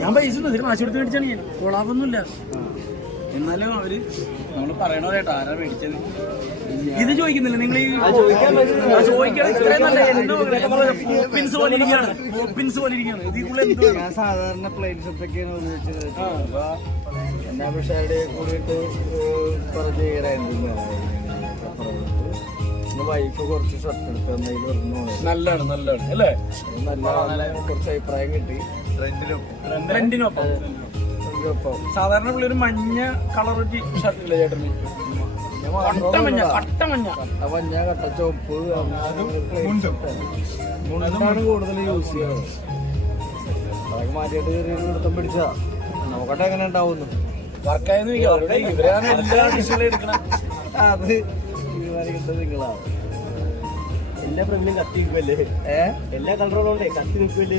ഞാൻ പൈസ ഇതിന് കാശ് കൊടുത്ത് മേടിച്ചാണ് ഞാൻ. കൊളാപ്പൊന്നുമില്ല. എന്നാലും അവര് നമ്മള് പറയണോ കേട്ടോ ആരാ മേടിച്ചത് ഇത് ചോദിക്കുന്നില്ല നിങ്ങൾ. ചോദിക്കണം ഇത്രയും നല്ല പോപ്പിൻസ് പോലെ ഇരിക്കുകയാണ്. പോപ്പിൻസ് പോലെ ഇരിക്കുകയാണ്. ഇതിക്കുള്ള എന്ത് ഞാൻ സാധാരണ പ്ലേറ്റ്സൊക്കെയാണ് ഉപയോഗിച്ചത്. എന്നാ പക്ഷെ അവിടെ കൂടിയിട്ട് കുറച്ച് ഈടായിരുന്നു. വൈഫ് കുറച്ച് ഷർട്ട് എടുത്ത് നല്ലതാണ് നല്ലതാണ് അല്ലേ? നല്ല കുറച്ച് അഭിപ്രായം കിട്ടി. ട്രെൻഡിനൊപ്പം സാധാരണ പുള്ളി ഒരു മഞ്ഞ കളർ ഷർട്ട് ഇല്ല ചേട്ടന്. മഞ്ഞ കട്ട ചോപ്പ് മുണ്ടാണ് കൂടുതൽ യൂസ് ചെയ്യാറ്. അതൊക്കെ മാറ്റിയിട്ട് എടുത്തം പിടിച്ചതാ. നോക്കട്ടെ എങ്ങനെ ഉണ്ടാവുന്നു. വർക്കായെന്ന് ഇവരാണ് എല്ലാ ഡിഷുകളും എടുക്കണം. അത് തീരുമാനിക്കേണ്ടത് നിങ്ങളാണ്. എല്ലാ ഫ്രണ്ടിലും കത്തി നിൽക്കുമല്ലേ? എല്ലാ കളറുള്ളതുകൊണ്ടേ കത്തി നിൽക്കുമല്ലേ?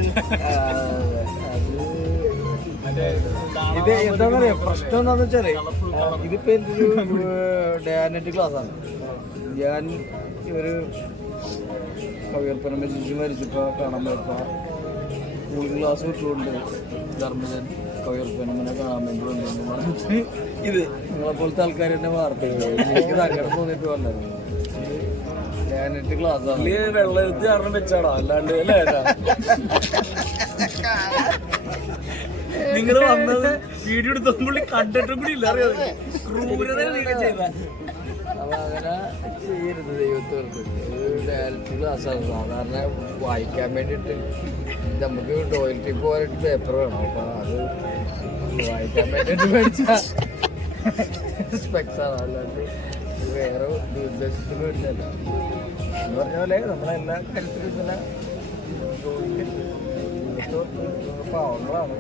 ഇത് എന്താ പറയാ പ്രശ്നം എന്താന്ന് വെച്ചാല് ഇതിപ്പോ എൻ്റെ ഒരു ഡയാനറ്റ് ക്ലാസ് ആണ്. ഞാൻ ഒരു കവിയർപ്പന മെസ്സി മരിച്ചപ്പോ കാണാൻ പോയപ്പോ കൂളിംഗ് ക്ലാസ് വിട്ടുകൊണ്ട് ധർമ്മജൻ കവിയർപ്പനമ്മനെ കാണാൻ വേണ്ടി വന്നു പറഞ്ഞിട്ട് ഇത് നിങ്ങളെപ്പോലത്തെ ആൾക്കാർ എന്നെ വാർത്തകൾ എനിക്ക് സങ്കടം തോന്നിയിട്ട് പറഞ്ഞായിരുന്നു. ഡയാനറ്റ് ക്ലാസ് ആണ്. വെള്ളത്തി കാരണം വെച്ചാണോ അല്ലാണ്ട് അല്ലേ? നിങ്ങള് വന്നത് വീഡിയോ എടുത്തോണ്ട് കണ്ടിട്ടും കൂടി ഇല്ല. അറിയാം ക്രൂരത ചെയ്ത അപ്പൊ അങ്ങനെ ചെയ്യരുത്. ദൈവത്തോർക്ക് ഒരു ഡയറക്റ്റ് ക്ലാസ്സാണ്. സാധാരണ വായിക്കാൻ വേണ്ടിയിട്ട് നമുക്ക് ടോയ്ലറ്റിൽ പോകാനായിട്ട് പേപ്പർ വേണം. അപ്പൊ അത് വായിക്കാൻ വേണ്ടിയിട്ട് മേടിച്ച സ്പെക്സാണ്. അല്ലാണ്ട് വേറെ ഉദ്ദേശത്തിന് മേടിച്ചല്ല. എന്ന് പറഞ്ഞ പോലെ നമ്മളെല്ലാ കാര്യത്തിലും ഇങ്ങനെ പാവങ്ങളാണ്.